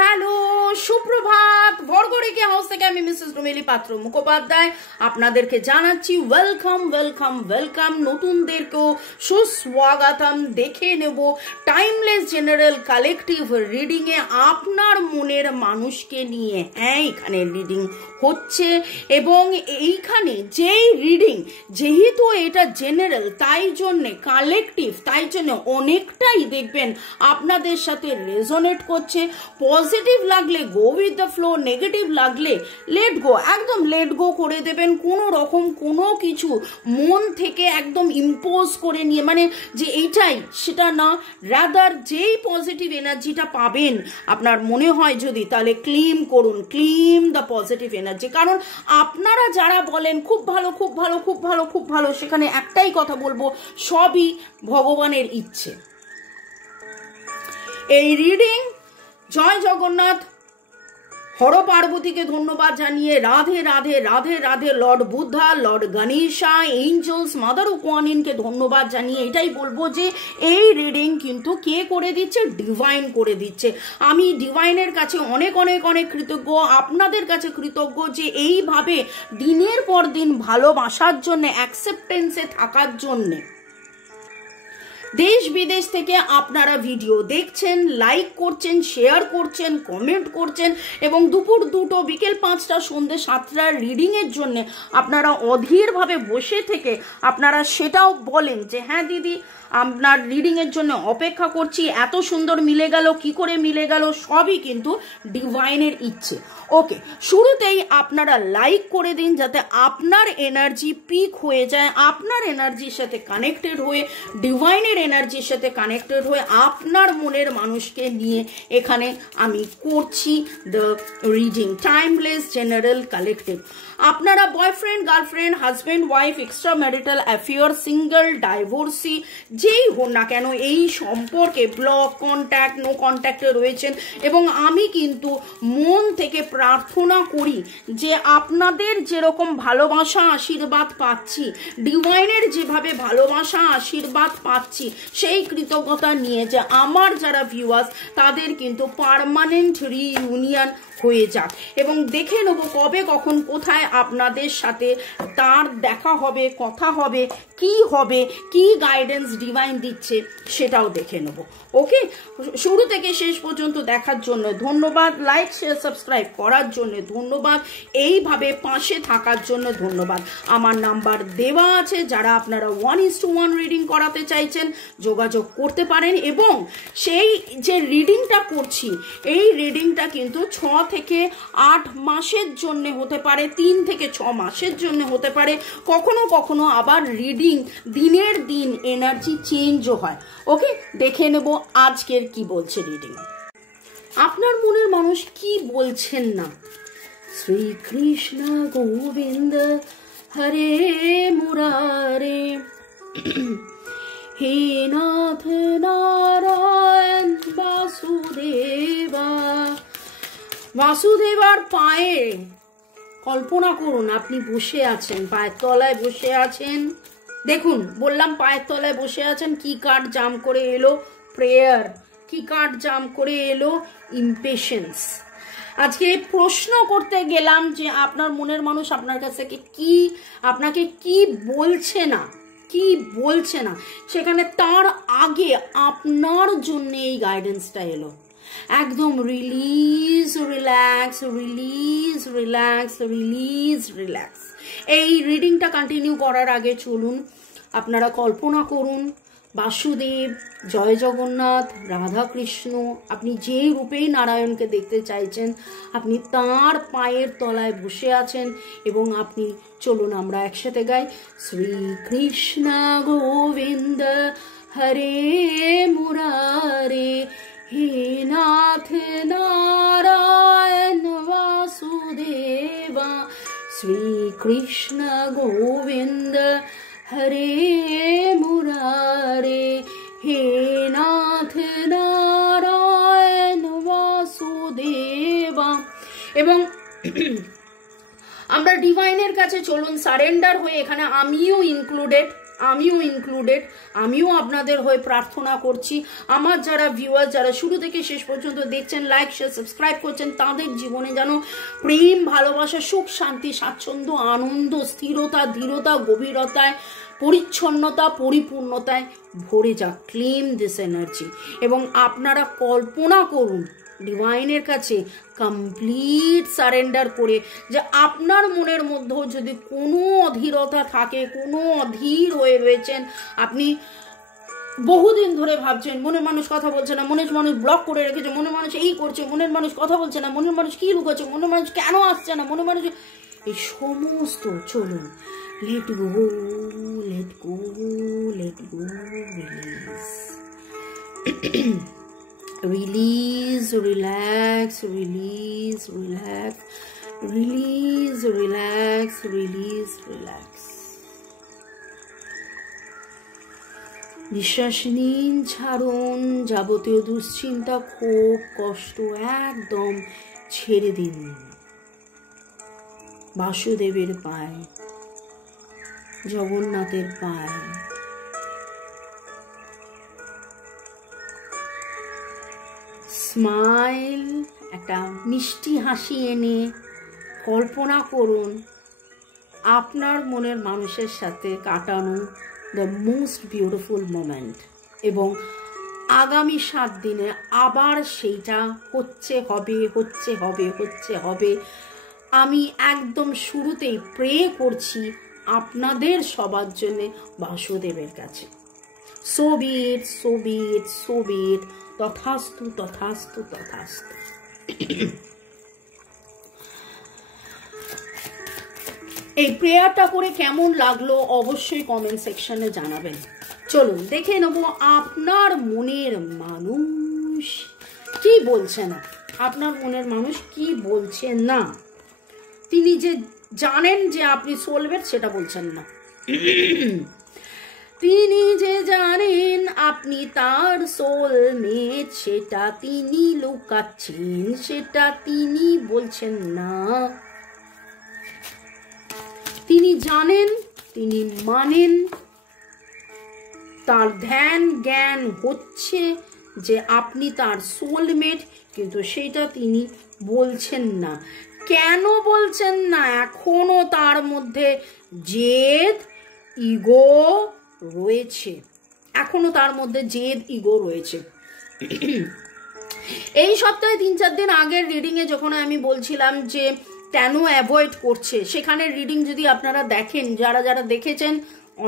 Hello, সুপ্রভাত। ভরগড়িকি house থেকে আমি মিসেস রুমেলি পাত্র মুখোপাধ্যায় আপনাদেরকে জানাচ্ছি ওয়েলকাম ওয়েলকাম ওয়েলকাম। নতুনদেরকেও সুস্বাগতম। দেখে নেব timeless general collective reading a আপনার মনের মানুষকে নিয়ে। হ্যাঁ, এখানে রিডিং হচ্ছে এবং এইখানে যেই রিডিং, যেহেতু এটা জেনারেল তাই জন্যে কালেকটিভ, তাই জন্য অনেকটাই দেখবেন আপনাদের সাথে রেজোনেট করছে। পজিটিভ লাগলে go with the flow, negative লাগলে লেট গো, একদম লেট গো করে দেবেন। কোনো রকম কোনো কিছু মন থেকে একদম ইম্পোজ করে নিয়ে, মানে যে এইটাই সেটা না, রাদার যেই পজিটিভ এনার্জিটা পাবেন আপনার মনে হয় যদি, তাহলে ক্লেম করুন, ক্লেম দ্য পজিটিভ এনার্জি। কারণ আপনারা যারা বলেন খুব ভালো খুব ভালো খুব ভালো খুব ভালো, সেখানে একটাই কথা বলবো, সবই ভগবানের ইচ্ছে। এই রিডিং জয় জগন্নাথ, হর পার্বতীকে ধন্যবাদ জানিয়ে, Radhe Radhe Radhe Radhe, lord Buddha, lord Ganesha, angels, mother কুয়ানিনকে ধন্যবাদ জানিয়ে এটাই বলবো যে এই রিডিং কিন্তু কে করে দিচ্ছে? ডিভাইন করে দিচ্ছে। আমি ডিভাইনের কাছে অনেক অনেক অনেক কৃতজ্ঞ, আপনাদের কাছে কৃতজ্ঞ যে এইভাবে দিনের পর দিন ভালোবাসার জন্য, অ্যাকসেপ্টেন্সে থাকার জন্যে দেশ বিদেশ থেকে আপনারা ভিডিও দেখছেন, লাইক করছেন, শেয়ার করছেন, কমেন্ট করছেন এবং দুপুর 2টো, বিকেল 5টা, সন্ধ্যে 7টার রিডিংয়ের জন্য আপনারা অধীরভাবে বসে থেকে আপনারা সেটাও বলেন যে হ্যাঁ দিদি, আপনার রিডিংয়ের জন্য অপেক্ষা করছি, এত সুন্দর মিলে গেল, কি করে মিলে গেল, সবই কিন্তু ডিভাইনের ইচ্ছে। ওকে, শুরুতেই আপনারা লাইক করে দিন যাতে আপনার এনার্জি পিক হয়ে যায়, আপনার এনার্জির সাথে কানেক্টেড হয়ে, ডিভাইনের এনার্জির সাথে কানেক্টেড হয়ে আপনার মনের মানুষকে নিয়ে এখানে আমি করছি the reading timeless general collective. আপনারা boyfriend, girlfriend, husband, wife, extra marital affair, single, divorcee, যেই হন না কেন এই সম্পর্কে ব্লক, কন্ট্যাক্ট, নো কন্ট্যাক্টে রয়েছেন এবং আমি কিন্তু মন থেকে প্রার্থনা করি যে আপনাদের যেরকম ভালোবাসা আশীর্বাদ পাচ্ছি, ডিভাইনের যেভাবে ভালোবাসা আশীর্বাদ পাচ্ছি, সেই কৃতজ্ঞতা নিয়ে যে আমার যারা ভিউয়ার্স তাদের কিন্তু পার্মানেন্ট রিইউনিয়ন হয়ে যাক এবং দেখে নেব কবে কখন কোথায় আপনাদের সাথে তার দেখা হবে, কথা হবে, কি হবে, কি গাইডেন্স ডিভাইন দিচ্ছে সেটাও দেখে নেব। ওকে, শুরু থেকে শেষ পর্যন্ত দেখার জন্য ধন্যবাদ, লাইক শেয়ার সাবস্ক্রাইব করার জন্য ধন্যবাদ, এইভাবে পাশে থাকার জন্য ধন্যবাদ। আমার নাম্বার দেওয়া আছে, যারা আপনারা 1:1 রিডিং করাতে চাইছেন যোগাযোগ করতে পারেন এবং সেই যে রিডিংটা করছি এই রিডিংটা কিন্তু 6 থেকে 8 মাসের জন্য হতে পারে, 3 থেকে 6 মাসের জন্য হতে পারে, কখনো কখনো আবার রিডিং দিনের দিন এনার্জি চেঞ্জও হয়। ওকে, দেখে নেব আজকের কি বলছে রিডিং। আপনার মনের মানুষ কি বলছেন না? শ্রীকৃষ্ণ গোবিন্দ হরে মুরারে, হে নাথ নারায়ণ বাসুদেবা। বাসুদেবার পায়ে কল্পনা করুন আপনি বসে আছেন, পায়ের তলায় বসে আছেন। দেখুন, বললাম পায়ের তলায় বসে আছেন। কি কার্ড জাম করে এলো? প্রেয়ার। কি কার্ড জাম করে এলো? ইমপেশেন্স। আজকে প্রশ্ন করতে গেলাম যে আপনার মনের মানুষ আপনার কাছে কি, আপনাকে কি বলছে না, কি বলছে না, সেখানে তার আগে আপনার জন্য এই গাইডেন্সটা এলো। একদম release, relax, release, relax, release, relax. এই রিডিংটা কন্টিনিউ করার আগে চলুন আপনারা কল্পনা করুন বাসুদেব, জয় জগন্নাথ, রাধা কৃষ্ণ, আপনি যে রূপেই নারায়ণকে দেখতে চাইছেন আপনি তার পায়ের তলায় বসে আছেন এবং আপনি, চলুন আমরা একসাথে গাই, শ্রীকৃষ্ণ গোবিন্দ হরে মুরারে, হে নাথ নারায়ণ বাসুদেবা, শ্রীকৃষ্ণ গোবিন্দ হরে মুরারে, হে নাথ নারায়ণ বাসুদেবা। এবং আমরা ডিভাইনের কাছে চলুন সারেন্ডার হয়ে, এখানে আমিও ইনক্লুডেড, আমিও ইনক্লুডেড, আমিও আপনাদের হয়ে প্রার্থনা করছি। আমার যারা ভিউয়ার, যারা শুরু থেকে শেষ পর্যন্ত দেখছেন, লাইক শেয়ার সাবস্ক্রাইব করছেন, তাদের জীবনে যেন প্রেম, ভালোবাসা, সুখ, শান্তি, স্বাচ্ছন্দ্য, আনন্দ, স্থিরতা, দৃঢ়তা, গভীরতায়, পরিচ্ছন্নতা, পরিপূর্ণতায় ভরে যাক। Claim this energy. এবং আপনারা কল্পনা করুন ডিভাইনের কাছে কমপ্লিট সারেন্ডার করে যে আপনার মনের মধ্যেও যদি কোনো অধীরতা থাকে, কোনো অধীর হয়ে রয়েছেন, আপনি বহুদিন ধরে ভাবছেন মনের মানুষ কথা বলছে না, মনের মানুষ ব্লক করে রেখেছে, মনের মানুষ এই করছে, মনের মানুষ কথা বলছে না, মনের মানুষ কি লুকাচ্ছে, মনের মানুষ কেন আসছে না, মনের মানুষ, এই সমস্ত চলুন let go, let go, let go, release, relax, release, relax, release, relax, release, relax. নিঃশ্বাস নিন, ছাড়ুন, যাবতীয় দুশ্চিন্তা, ক্ষোভ, কষ্ট একদম ছেড়ে দিন। বাসুদেবের পায়, জগন্নাথের পায়, স্মাইল, একটা মিষ্টি হাসি এনে কল্পনা করুন আপনার মনের মানুষের সাথে কাটানো দ্য মোস্ট বিউটিফুল মোমেন্ট। এবং আগামী 7 দিনে আবার সেইটা হচ্ছে হবে, হচ্ছে হবে, হচ্ছে হবে। আমি একদম শুরুতেই প্রে করছি আপনাদের সবার জন্য বাসুদেবের কাছে। সো বি ইট, সো বি ইট, সো বি ইট, তথাস্তু, তথাস্তু, তথাস্তু। এই প্রেয়ারটা করে কেমন লাগলো অবশ্যই কমেন্ট সেকশনে জানাবেন। চলুন দেখে নেব আপনার মনের মানুষ কি বলছে না, আপনার মনের মানুষ কি বলছে না। তিনি যে জানেন যে আপনি সোলমেট সেটা বলছেন না, তিনি যে জানেন আপনি তার সোলমেট সেটা তিনি লুকাচ্ছেন, সেটা তিনি বলছেন না। তিনি জানেন, তিনি মানেন, তার ধ্যান জ্ঞান হচ্ছে যে আপনি তার সোলমেট, কিন্তু সেটা তিনি বলছেন না। কেন বলছেন না? এখনো তার মধ্যে জেদ, ইগো রয়েছে, এখনো তার মধ্যে জেদ, ইগো রয়েছে। এই সপ্তাহে 3-4 দিন আগের রিডিংয়ে যখন আমি বলছিলাম যে কেন অ্যাভয়েড করছে, সেখানে রিডিং যদি আপনারা দেখেন, যারা যারা দেখেছেন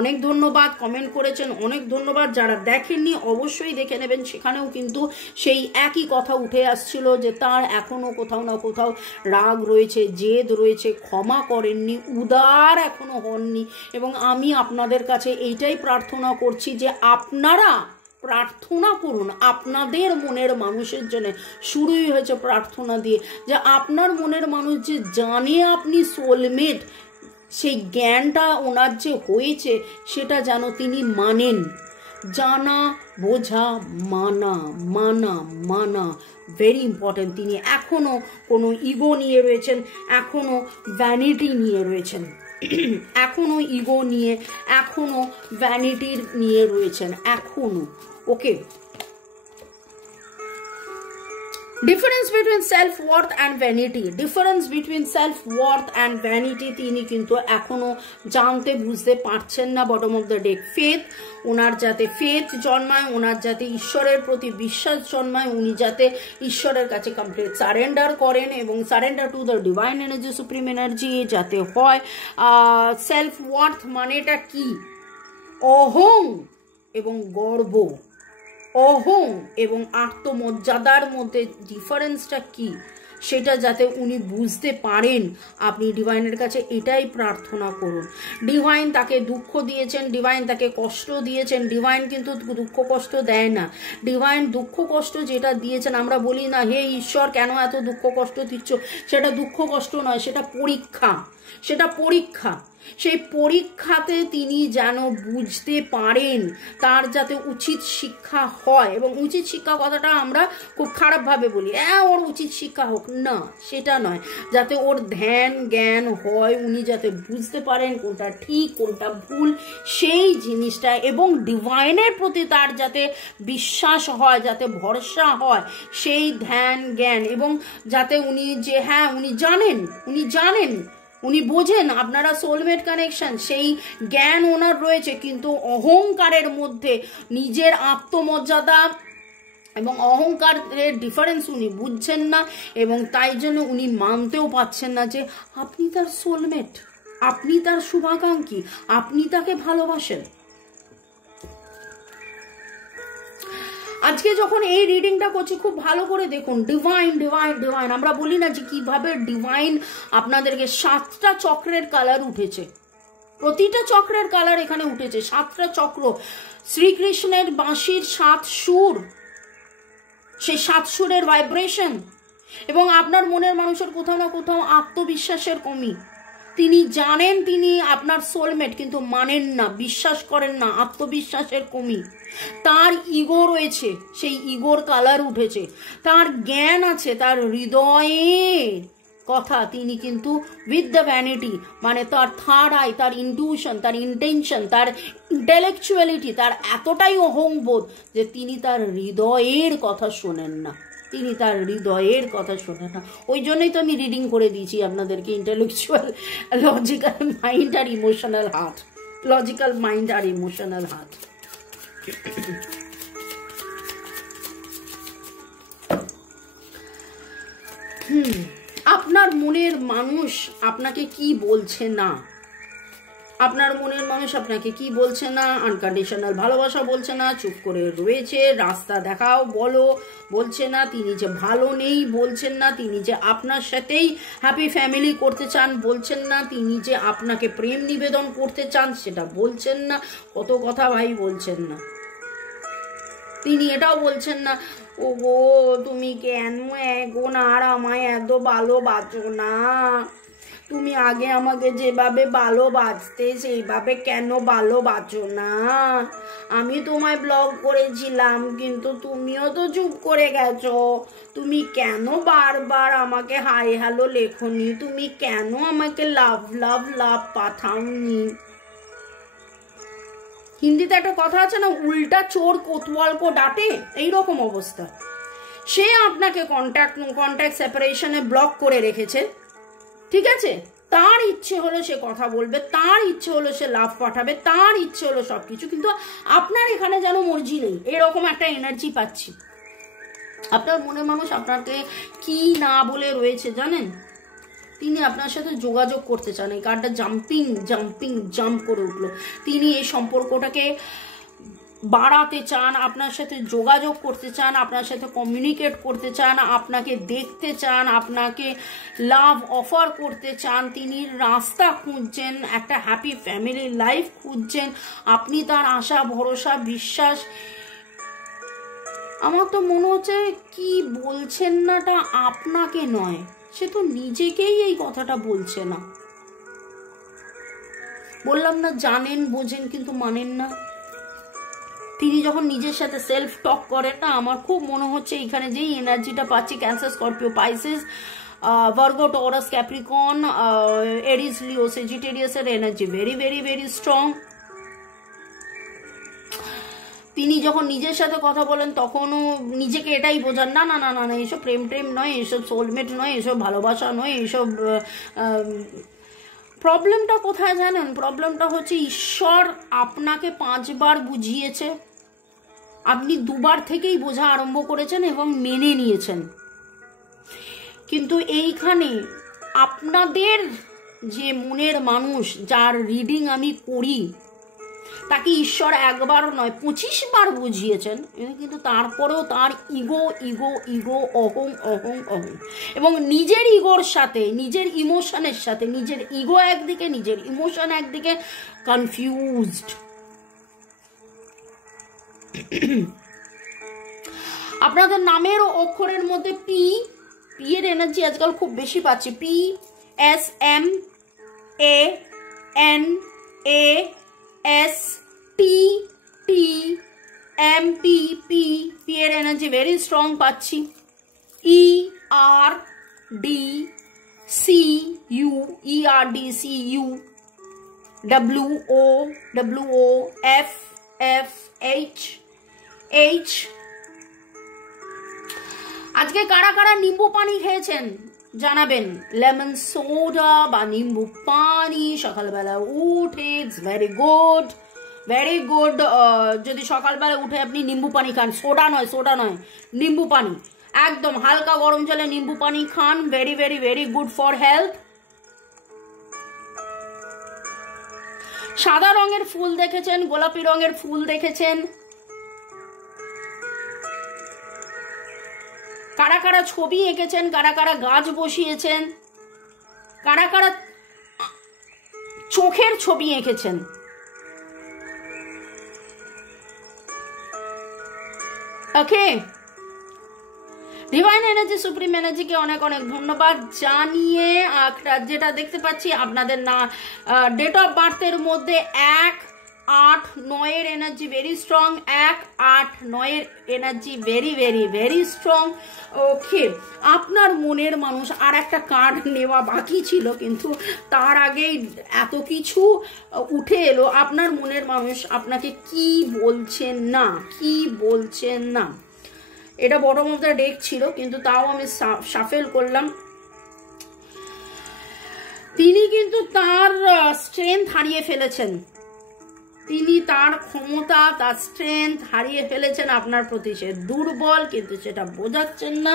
অনেক ধন্যবাদ, কমেন্ট করেছেন অনেক ধন্যবাদ, যারা দেখেননি অবশ্যই দেখে নেবেন। সেখানেও কিন্তু সেই একই কথা উঠে আসছিল যে তার এখনো কোথাও না কোথাও রাগ রয়েছে, জেদ রয়েছে, ক্ষমা করেননি, উদার এখনো হননি। এবং আমি আপনাদের কাছে এইটাই প্রার্থনা করছি যে আপনারা প্রার্থনা করুন আপনাদের মনের মানুষের জন্য। শুরুই হয়েছে প্রার্থনা দিয়ে যে আপনার মনের মানুষ যে জানে আপনি সোলমেট, সেই জ্ঞানটা ওনার যে হয়েছে সেটা যেন তিনি মানেন। জানা, বোঝা, মানা, মানা, মানা ভেরি ইম্পর্টেন্ট। তিনি এখনো কোনো ইগো নিয়ে রয়েছেন, এখনো ভ্যানিটি নিয়ে রয়েছেন, এখনো ইগো নিয়ে, এখনো ভ্যানিটির নিয়ে রয়েছেন, এখনো। Okay, difference between self worth and vanity, difference between self worth and vanity তিনি কিন্তু এখনো জানতে বুঝতে পারছেন না। Bottom of the deck faith, ওনার যাতে ফেথ জন্মায়, ওনার যাতে ঈশ্বরের প্রতি বিশ্বাস জন্মায়, উনি যাতে ঈশ্বরের কাছে কমপ্লিট সারেন্ডার করেন এবং surrender to the divine energy, supreme energy যাতে হয়। সেলফ ওয়ার্থ মানেটা কি? অহং এবং গর্ব, অহং এবং আত্মমর্যাদার মধ্যে ডিফারেন্সটা কি সেটা যাতে উনি বুঝতে পারেন, আপনি ডিভাইনের কাছে এটাই প্রার্থনা করুন। ডিভাইন তাকে দুঃখ দিয়েছেন, ডিভাইন তাকে কষ্ট দিয়েছেন, ডিভাইন কিন্তু দুঃখ কষ্ট দেয় না। ডিভাইন দুঃখ কষ্ট যেটা দিয়েছেন, আমরা বলি না হে ঈশ্বর কেন এত দুঃখ কষ্ট দিচ্ছ, সেটা দুঃখ কষ্ট নয়, সেটা পরীক্ষা, সেটা পরীক্ষা। সেই পরীক্ষাতে তিনি যেন বুঝতে পারেন, তার যাতে উচিত শিক্ষা হয়। এবং উচিত শিক্ষা কথাটা আমরা খুব খারাপভাবে বলি, ওর উচিত শিক্ষা হোক, না সেটা নয়, যাতে ওর ধ্যান জ্ঞান হয়, উনি যাতে বুঝতে পারেন কোনটা ঠিক কোনটা ভুল সেই জিনিসটা, এবং ডিভাইনের প্রতি তার যাতে বিশ্বাস হয়, যাতে ভরসা হয়, সেই ধ্যান জ্ঞান, এবং যাতে উনি যে হ্যাঁ উনি জানেন উনি বোঝেন আপনারা সোলমেট কানেকশন, সেই জ্ঞান ওনার রয়েছে, কিন্তু অহংকারের মধ্যে নিজের আত্মমর্যাদা এবং অহংকারের ডিফারেন্স উনি বুঝছেন না, এবং তাই জন্য উনি মানতেও পারছেন না যে আপনি তার সোলমেট, আপনি তার শুভাকাঙ্ক্ষী, আপনি তাকে ভালোবাসেন। আজকে যখন এই রিডিংটা করছি খুব ভালো করে দেখুন, ডিভাইন ডিভাইন ডিভাইন, আমরা বলি না যে কিভাবে ডিভাইন আপনাদেরকে 7টা চক্রের কালার উঠেছে, প্রতিটা চক্রের কালার এখানে উঠেছে, 7টা চক্র, শ্রীকৃষ্ণের বাঁশির 7 সুর, সেই 7 সুরের ভাইব্রেশন। এবং আপনার মনের মানুষের কোথাও না কোথাও আত্মবিশ্বাসের কমি, তিনি জানেন তিনি আপনার সোলমেট, কিন্তু মানেন না, বিশ্বাস করেন না, আত্মবিশ্বাসের কমি, তার ইগো রয়েছে, সেই ইগোর কালার উঠেছে, তার জ্ঞান আছে, তার হৃদয়ের কথা তিনি কিন্তু উইথ দ্য ভ্যানিটি, মানে তার থার্ড আই, তার ইনটিউশন, তার ইন্টেনশন, তার ইন্টেলেকচুয়ালিটি, তার এতটাই অহংবোধ যে তিনি তার হৃদয়ের কথা শোনেন না, তিনি তার হৃদয়ের কথা শোনেন না। ওই জন্যই তো আমি রিডিং করে দিয়েছি আপনাদেরকে ইন্টেলেকচুয়াল, লজিক্যাল মাইন্ড আর ইমোশনাল হার্ট, লজিক্যাল মাইন্ড আর ইমোশনাল হার্ট। আপনার মনের মানুষ আপনাকে কি বলছে না, আপনার মনের মানুষ আপনাকে কি বলছে না, আনকন্ডিশনাল ভালোবাসা বলছে না, চুপ করে রয়েছে, রাস্তা দেখাও বলো বলছে না, তিনি যে ভালো নেই বলছেন না, তিনি যে আপনার সাথেই হ্যাপি ফ্যামিলি করতে চান বলছেন না, তিনি যে আপনাকে প্রেম নিবেদন করতে চান সেটা বলছেন না, কত কথা ভাই বলছেন না। তিনি এটাও বলছেন না, ও গো তুমি কেন এখন আর আমায় এত ভালোবাসো না, তুমি আগে আমাকে যেভাবে ভালোবাসতে সেইভাবে কেন ভালোবাসো না, আমি তোমায় ব্লক করেছিলাম কিন্তু তুমিও তো চুপ করে গেছো, তুমি কেন বারবার আমাকে হাই হ্যালো লেখনি, তুমি কেন আমাকে লাভ লাভ লাভ পাঠাওনি। হিন্দিতে একটা কথা আছে না, উল্টা চোর কোতোয়াল কো ডাটে, এইরকম অবস্থা। সে আপনাকে কন্ট্যাক্ট সেপারেশনে ব্লক করে রেখেছে, ঠিক আছে, তার ইচ্ছে হলো সে কথা বলবে, তার ইচ্ছে হলো সে লাভ পাঠাবে, তার ইচ্ছে হলো সবকিছু, কিন্তু আপনার এখানে যেন মর্জি নেই, এরকম একটা এনার্জি পাচ্ছি। আপনার মনের মানুষ আপনাকে কি না বলে রয়েছে জানেন, তিনি আপনার সাথে যোগাযোগ করতে চান, এই কার্ডটা জাম্প করে উঠলো, তিনি এই সম্পর্কটাকে বাড়াতে চান, আপনার সাথে যোগাযোগ করতে চান, আপনার সাথে কমিউনিকেট করতে চান, আপনাকে দেখতে চান, আপনাকে লাভ অফার করতে চান, তিনি রাস্তা খুঁজছেন, একটা হ্যাপি ফ্যামিলি লাইফ খুঁজছেন, আপনি তার আশা ভরসা বিশ্বাস। আমার তো মনে হচ্ছে কি বলছেন নাটা আপনাকে নয়, সে তো নিজেকেই এই কথাটা বলছে না। বললাম না জানেন বোঝেন কিন্তু মানেন না। তিনি যখন নিজের সাথে সেলফ টক করেন না, আমার খুব মনে হচ্ছে এখানে যেই এনার্জিটা পাচ্ছি, Cancer Scorpio Pisces Virgo Taurus Capricorn Aries Leo সেজিটেরিয়াসের energy very very very strong. তিনি যখন নিজের সাথে কথা বলেন তখনও নিজেকে এটাই বোঝান, না না না না না এসব প্রেম প্রেম নয়, এসব সোলমেট নয়, এসব ভালোবাসা নয়, এসব। প্রবলেমটা কোথায় জানেন, প্রবলেমটা হচ্ছে ঈশ্বর আপনাকে 5 বার বুঝিয়েছে, আপনি 2 বার থেকেই বোঝা আরম্ভ করেছেন এবং মেনে নিয়েছেন, কিন্তু এইখানে আপনাদের যে মনের মানুষ যার রিডিং আমি করি তাকে ঈশ্বর 1 বার নয় 25 বার বুঝিয়েছেন, কিন্তু তারপরেও তার ইগো ইগো ইগো অহং অহং অহং, এবং নিজের ইগোর সাথে নিজের ইমোশনের সাথে, নিজের ইগো একদিকে নিজের ইমোশন একদিকে, কনফিউজড। আপনাদের নামের অক্ষরের মধ্যে পি এর এনার্জি আজকাল খুব বেশি পাচ্ছি, PSMA NASTTMPP পি এর এনার্জি ভেরি স্ট্রং পাচ্ছি। ERDCU WOFFH। আজকে কারা কারা নিম্বু পানি খেয়েছেন জানাবেন। লেমন সোডা বা নিম্বু পানি সকালবেলা উঠে, it's very good, very good. যদি সকালবেলা উঠে আপনি নিম্বু পানি খান, সোডা নয়, নিম্বু পানি, একদম হালকা গরম জলে নিম্বু পানি খান, very very very good for health. সাদা রঙের ফুল দেখেছেন, গোলাপি রঙের ফুল দেখেছেন, কারা কারা ছবি এঁকেছেন, কারা কারা গাছ বসিয়েছেন, কারা কারা চোখের ছবি এঁকেছেন। ওকে, ডিভাইন এনার্জি, সুপ্রিম এনার্জিকে অনেক অনেক ধন্যবাদ জানিয়ে যেটা দেখতে পাচ্ছি আপনাদের না ডেট অফ বার্থের মধ্যে 1-8-9 energy very strong, 1-8-9 energy very very very strong. Okay, আপনার মনের মানুষ, আর একটা কার্ড নেওয়া বাকি ছিল কিন্তু তার আগেই এত কিছু উঠে এলো। আপনার মনের মানুষ আপনাকে কি বলছেন না, এটা বটম অফ দ্য ডেক ছিল কিন্তু তাও আমি শাফেল করলাম। তিনি কিন্তু তার স্ট্রেংথ হারিয়ে ফেলেছেন, তিনি তার ক্ষমতা, তার স্ট্রেংথ হারিয়ে ফেলেছেন। আপনার প্রতি সে দুর্বল, কিন্তু সেটা বোঝাচ্ছেন না।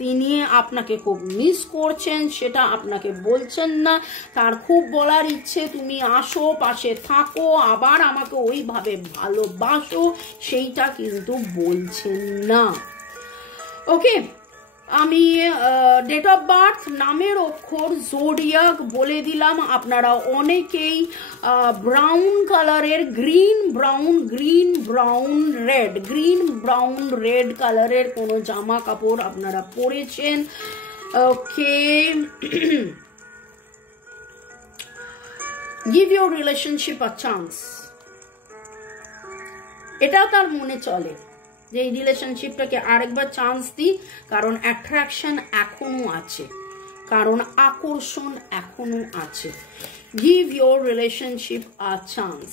তিনি আপনাকে খুব মিস করছেন, সেটা আপনাকে বলছেন না। তার খুব বলার ইচ্ছে তুমি আসো, পাশে থাকো, আবার আমাকে ওইভাবে ভালোবাসো, সেইটা কিন্তু বলছেন না। ওকে, আমি ডেট অফ বার্থ, নামের অক্ষর, জোডিয়াক বলে দিলাম। আপনারা অনেকেই ব্রাউন কালারের, গ্রিন ব্রাউন রেড কালারের কোনো জামা কাপড় আপনারা পরেছেন। Okay, give your relationship a chance, এটাও তার মনে চলে যে এই রিলেশনশিপটাকে আরেকবার চান্স দিই, কারণ অ্যাট্রাকশন এখনো আছে, কারণ আকর্ষণ এখনো আছে। Give your relationship a chance.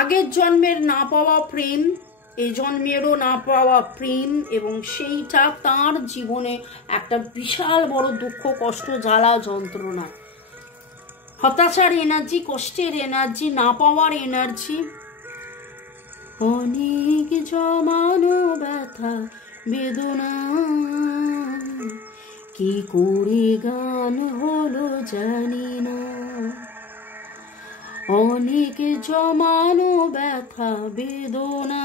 আগের জন্মের না পাওয়া প্রেম, এই জন্মেরও না পাওয়া প্রেম, এবং সেইটা তার জীবনে একটা বিশাল বড় দুঃখ, কষ্ট, জ্বালা, যন্ত্রণা, হতাশার এনার্জি, কষ্টের এনার্জি, না পাওয়ার এনার্জি, অনেক জমানো ব্যথা বেদনা, কি করে গান হলো জানি না, অনেক জমানো ব্যথা বেদনা,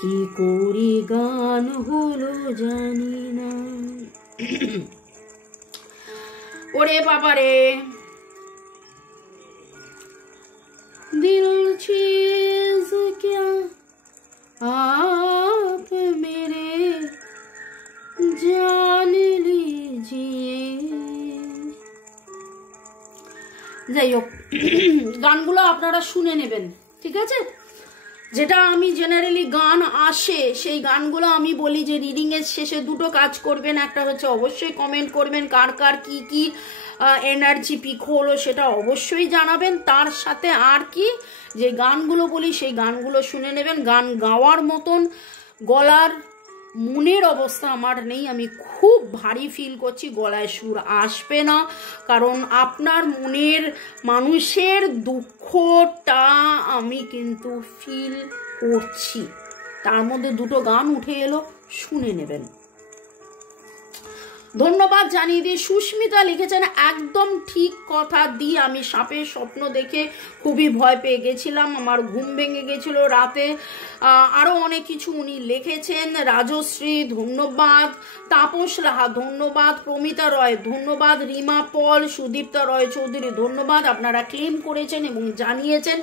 কি করে গান হলো জানি না। ওরে বাবারে, दिल चीज क्या आप मेरे जान लीजिए। যাই হোক, গানগুলো আপনারা শুনে নেবেন, ঠিক আছে? যেটা আমি জেনারেলি গান আসে সেই গানগুলো আমি বলি যে রিডিং এর শেষে দুটো কাজ করবেন। একটা হচ্ছে অবশ্যই কমেন্ট করবেন কার কার কি কি এনার্জি পিক হলো, সেটা অবশ্যই জানাবেন। তার সাথে আর কি, যে গানগুলো বলি সেই গানগুলো শুনে নেবেন। গান গাওয়ার মতন গলার মনের অবস্থা আমার নেই, আমি খুব ভারী ফিল করছি, গলায় সুর আসবে না, কারণ আপনার মনের মানুষের দুঃখটা আমি কিন্তু ফিল করছি। তার মধ্যে দুটো গান উঠে এলো, শুনে নেবেন। ধন্যবাদ জানিয়ে দিই। সুস্মিতা লিখেছেন একদম ঠিক কথা দি, আমি সাপের স্বপ্ন দেখে খুবই ভয় পেয়ে গেছিলাম, আমার ঘুম ভেঙে গেছিল রাতে। আরও অনেক কিছু উনি লিখেছেন। রাজশ্রী ধন্যবাদ, তাপস লাহা ধন্যবাদ, প্রমিতা রয় ধন্যবাদ, রিমা পল, সুদীপ্তা রয় চৌধুরী ধন্যবাদ। আপনারা ক্লেম করেছেন এবং জানিয়েছেন,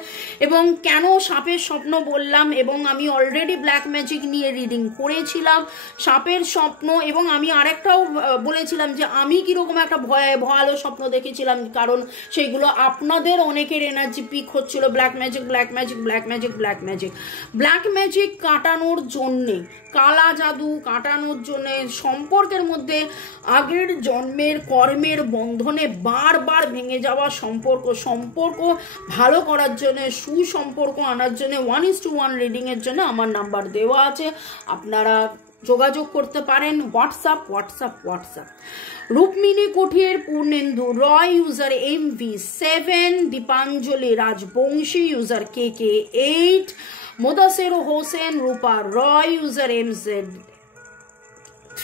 এবং কেন সাপের স্বপ্ন বললাম, এবং আমি অলরেডি ব্ল্যাক ম্যাজিক নিয়ে রিডিং করেছিলাম সাপের স্বপ্ন, এবং আমি আরেকটাও বলেছিলাম যে আমি কিরকম একটা ভয়ালো স্বপ্ন দেখেছিলাম, কারণ সেইগুলো আপনাদের অনেকের এনার্জি পিক হচ্ছিল। Black magic, black magic, black magic, black magic, black magic কাটানোর জন্যে, কালা জাদু কাটানোর জন্যে, সম্পর্কের মধ্যে আগের জন্মের কর্মের বন্ধনে বারবার ভেঙে যাওয়া সম্পর্ক ভালো করার জন্য, সুসম্পর্ক আনার জন্য 1:1 রিডিংয়ের জন্য আমার নাম্বার দেওয়া আছে, আপনারা যোগাযোগ করতে পারেন। WhatsApp. Roopmini Kuthir, Purnendu Roy, user MV7, Dipanjali Rajbanshi, user KK8, Mudasir Hossain, Rupa Roy, user MZ3,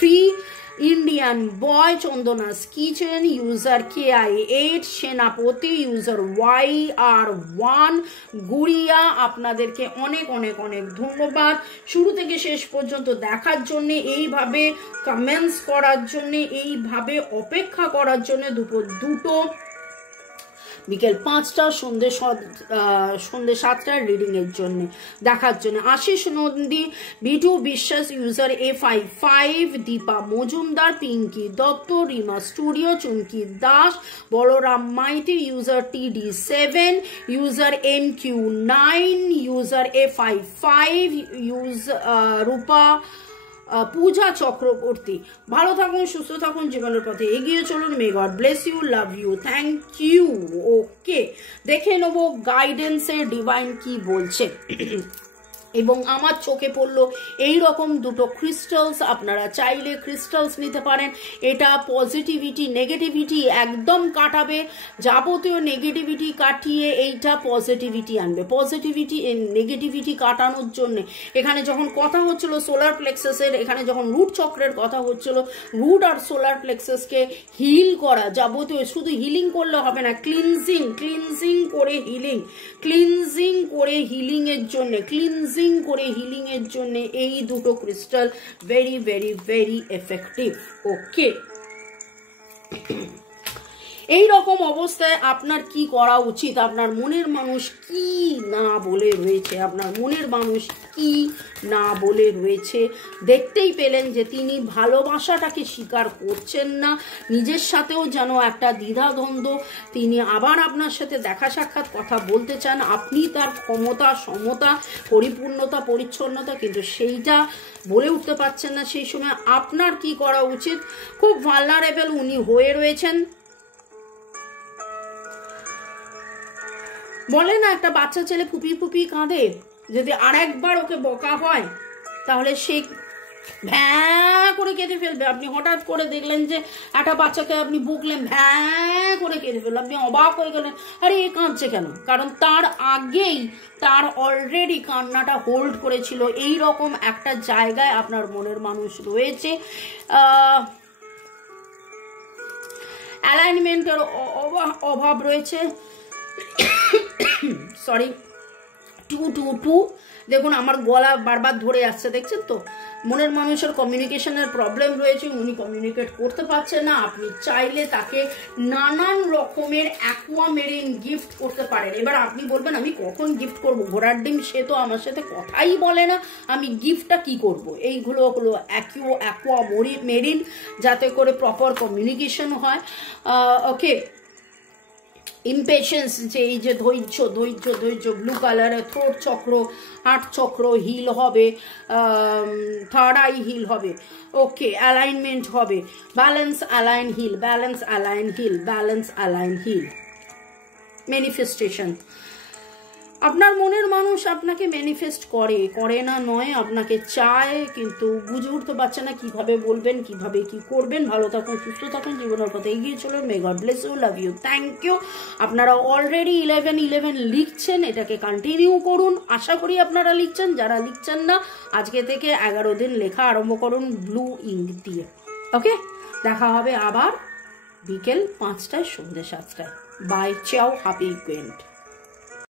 Indian boy, Chandana's kitchen, user KI8, Senapati, user YR1, গুড়িয়া। আপনাদেরকে অনেক অনেক অনেক ধন্যবাদ শুরু থেকে শেষ পর্যন্ত দেখার জন্য, এইভাবে কমেন্টস করার জন্য, এইভাবে অপেক্ষা করার জন্য। দুটো বিকেল 5টা, সন্ধ্যে 7টার রিডিংয়ের জন্য, দেখার জন্য। Ashis Nandi, Bitu Biswas, user A55, Dipa Majumdar, Pinki Dutta, Rima studio, Chumki Das, Balaram Maity, user TD7, user MQ9, user A55, Rupa, Puja Chakraborty. ভালো থাকুন, সুস্থ থাকুন, জীবনের পথে এগিয়ে চলুন। May God bless you, love you, thank you. Okay, দেখে নেবো গাইডেন্সে ডিভাইন কি বলছে। এবং আমার চোখে পড়লো এই রকম দুটো ক্রিস্টালস। আপনারা চাইলে ক্রিস্টালস নিতে পারেন। এটা পজিটিভিটি নেগেটিভিটি একদম কাটাবে, যাবতীয় নেগেটিভিটি কাটিয়ে এইটা পজিটিভিটি আনবে। পজিটিভিটি নেগেটিভিটি কাটানোর জন্য এখানে যখন কথা হচ্ছিল সোলার প্লেক্সাসের, এখানে যখন রুট চক্রের কথা হচ্ছিল, রুট আর সোলার প্লেক্সাসকে হিল করা, যাবতীয় শুধু হিলিং করলে হবে না, ক্লিনজিং করে হিলিংয়ের জন্য, হিলিং এর জন্য এই দুটো crystal very very very effective. Okay, এই রকম অবস্থায় আপনার কি করা উচিত? আপনার মনের মানুষ কি না বলে রয়েছে, দেখতেই পেলেন যে তিনি ভালোবাসাটাকে স্বীকার করছেন না, নিজের সাথেও যেন একটা দ্বিধাদ্বন্দ্ব। তিনি আবার আপনার সাথে দেখা সাক্ষাৎ কথা বলতে চান, আপনি তার ক্ষমতা, সমতা, পরিপূর্ণতা, পরিচ্ছন্নতা, কিন্তু সেইটা বলে উঠতে পারছেন না। সেই সময় আপনার কি করা উচিত? খুব ভালনারেবল উনি হয়ে রয়েছেন। বলে না, একটা বাচ্চা ছেলে ফুপি কাঁদে, যদি আরেকবার ওকে বকা হয় তাহলে সে ভ্যাঁ করে কেঁদে ফেলবে। আপনি হঠাৎ করে দেখলেন যে একটা বাচ্চাকে আপনি বকলেন, ভ্যাঁ করে কেঁদে ফেলবে, আপনি অবাক হয়ে গেলেন, আরে এ কাঁদছে কেন? কারণ তার আগেই তার অলরেডি কান্নাটা হোল্ড করেছিল। এই রকম একটা জায়গায় আপনার মনের মানুষ রয়েছে। অ্যালাইনমেন্টের অভাব রয়েছে। সরি, 222। দেখুন আমার গলা বারবার ধরে আসছে, দেখছেন তো? মনের মানুষের কমিউনিকেশনের প্রবলেম রয়েছে, উনি কমিউনিকেট করতে পারছেন না। আপনি চাইলে তাকে নানান রকমের অ্যাকুয়ামেরিন গিফট করতে পারেন। এবার আপনি বলবেন আমি কখন গিফট করব? ঘোড়ার ডিম সে তো আমার সাথে কথাই বলে না, আমি গিফটটা কি করব? এইগুলো হলো অ্যাকুয়ামেরিন, যাতে করে প্রপার কমিউনিকেশন হয়। ওকে, ইমপেশেন্স, যে এই যে ধৈর্য, ব্লু কালারের থ্রোট চক্র, হার্ট চক্র হিল হবে, থার্ড আই হিল হবে। ওকে, অ্যালাইনমেন্ট হবে, ব্যালেন্স অ্যালাইন হিল, ম্যানিফেস্টেশন। আপনার মনের মানুষ আপনাকে ম্যানিফেস্ট করে না নয়, আপনাকে চায়, কিন্তু বুঝে উঠতে পারছে না কিভাবে বলবেন, কিভাবে কি করবেন। ভালো থাকুন, সুস্থ থাকুন, জীবনের পথে এগিয়ে চলুন। May God bless you, love you, thank you. আপনারা অলরেডি 11 লিখছেন, এটাকে কন্টিনিউ করুন। আশা করি আপনারা লিখছেন। যারা লিখছেন না, আজকে থেকে 11 দিন লেখা আরম্ভ করুন ব্লু ইঙ্ক দিয়ে। ওকে, দেখা হবে আবার বিকেল 5টায়, সন্ধ্যে 7টায়। বাই, চাও, হ্যাপি উইকেন্ড।